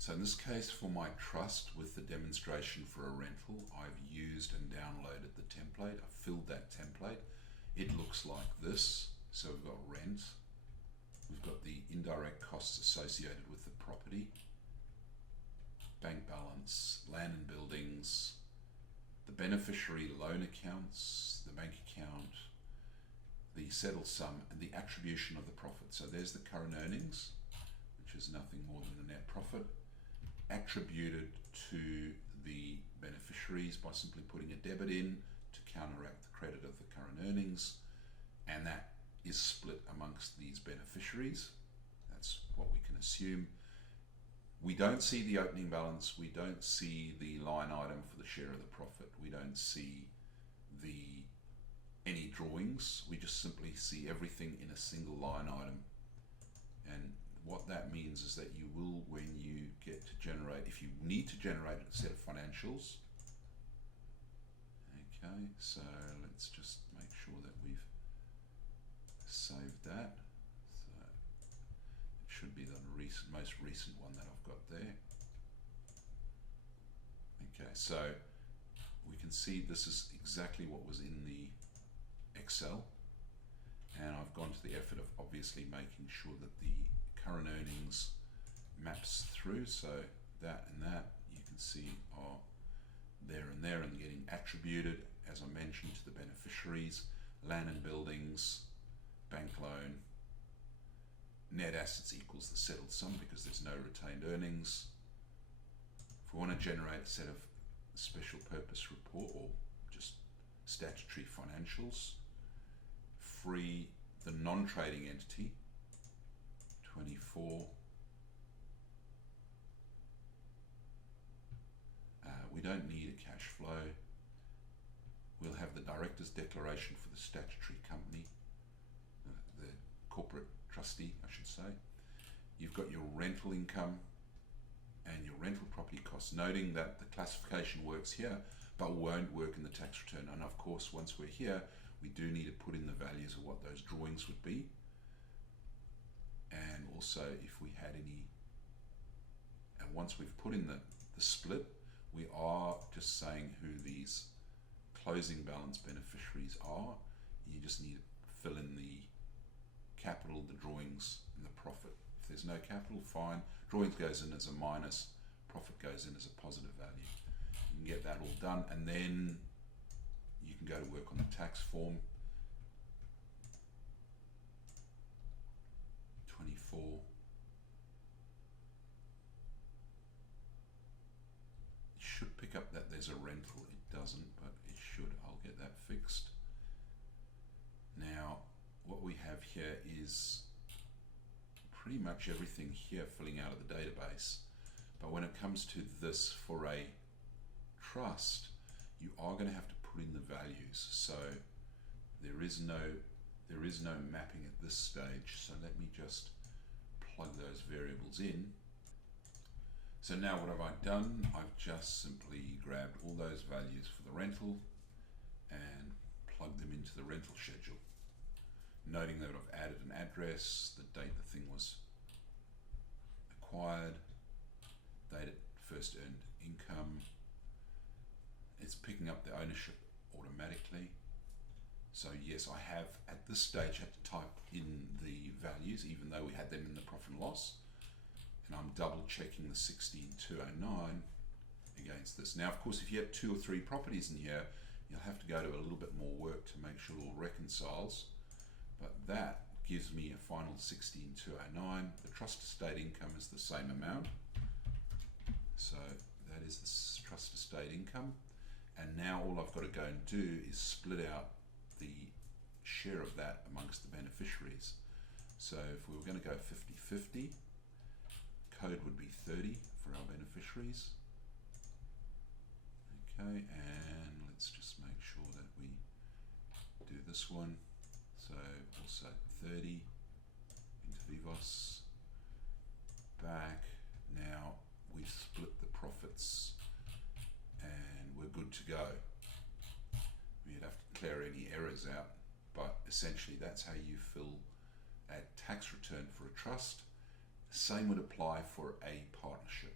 So in this case, for my trust with the demonstration for a rental, I've used and downloaded the template. I've filled that template. It looks like this. So we've got rent, we've got the indirect costs associated with the property, bank balance, land and buildings, the beneficiary loan accounts, the bank account, the settled sum, and the attribution of the profit. So there's the current earnings, which is nothing more than the net profit, attributed to the beneficiaries by simply putting a debit in to counteract the credit of the current earnings, and that is split amongst these beneficiaries. That's what we can assume. We don't see the opening balance, we don't see the line item for the share of the profit, we don't see any drawings, we just simply see everything in a single line item. And what that means is that you will, when you get to generate, if you need to generate a set of financials, okay, so let's just make sure that we've saved that. So it should be the most recent one that I've got there. Okay, so we can see this is exactly what was in the Excel, and I've gone to the effort of obviously making sure that the current earnings maps through, so that and that you can see are there and there and getting attributed, as I mentioned, to the beneficiaries, land and buildings, bank loan, net assets equals the settled sum because there's no retained earnings. If we want to generate a set of special purpose report or just statutory financials, free the non-trading entity, 24. We don't need a cash flow. We'll have the director's declaration for the statutory company, the corporate trustee, I should say. You've got your rental income and your rental property costs, noting that the classification works here but won't work in the tax return. And of course, once we're here, we do need to put in the values of what those drawings would be, and also if we had any. And once we've put in the split, we are just saying who these closing balance beneficiaries are. You just need to fill in the capital, the drawings, and the profit. If there's no capital, fine. Drawings goes in as a minus, profit goes in as a positive value. You can get that all done, and then you can go to work on the tax form. 24. It should pick up that there's a rental. It doesn't, but it should. I'll get that fixed. Now, what we have here is pretty much everything here filling out of the database. But when it comes to this for a trust, you are going to have to put in the values. So there is no mapping at this stage. So let me just plug those variables in. So now what have I done? I've just simply grabbed all those values for the rental and plugged them into the rental schedule. Noting that I've added an address, the date the thing was acquired, date it first earned income. It's picking up the ownership automatically. So yes, I have at this stage had to type in the values, even though we had them in the profit and loss. And I'm double checking the 16209 against this. Now, of course, if you have 2 or 3 properties in here, you'll have to go to a little bit more work to make sure it all reconciles. But that gives me a final 16209. The trust estate income is the same amount. So that is the trust estate income. And now all I've got to go and do is split out the share of that amongst the beneficiaries. So if we were going to go 50-50, code would be 30 for our beneficiaries. Okay, and let's just make sure that we do this one. So also 30 into Vivos, back. Now we've split the profits and we're good to go. We'd have to clear any errors out, but essentially that's how you fill a tax return for a trust. The same would apply for a partnership.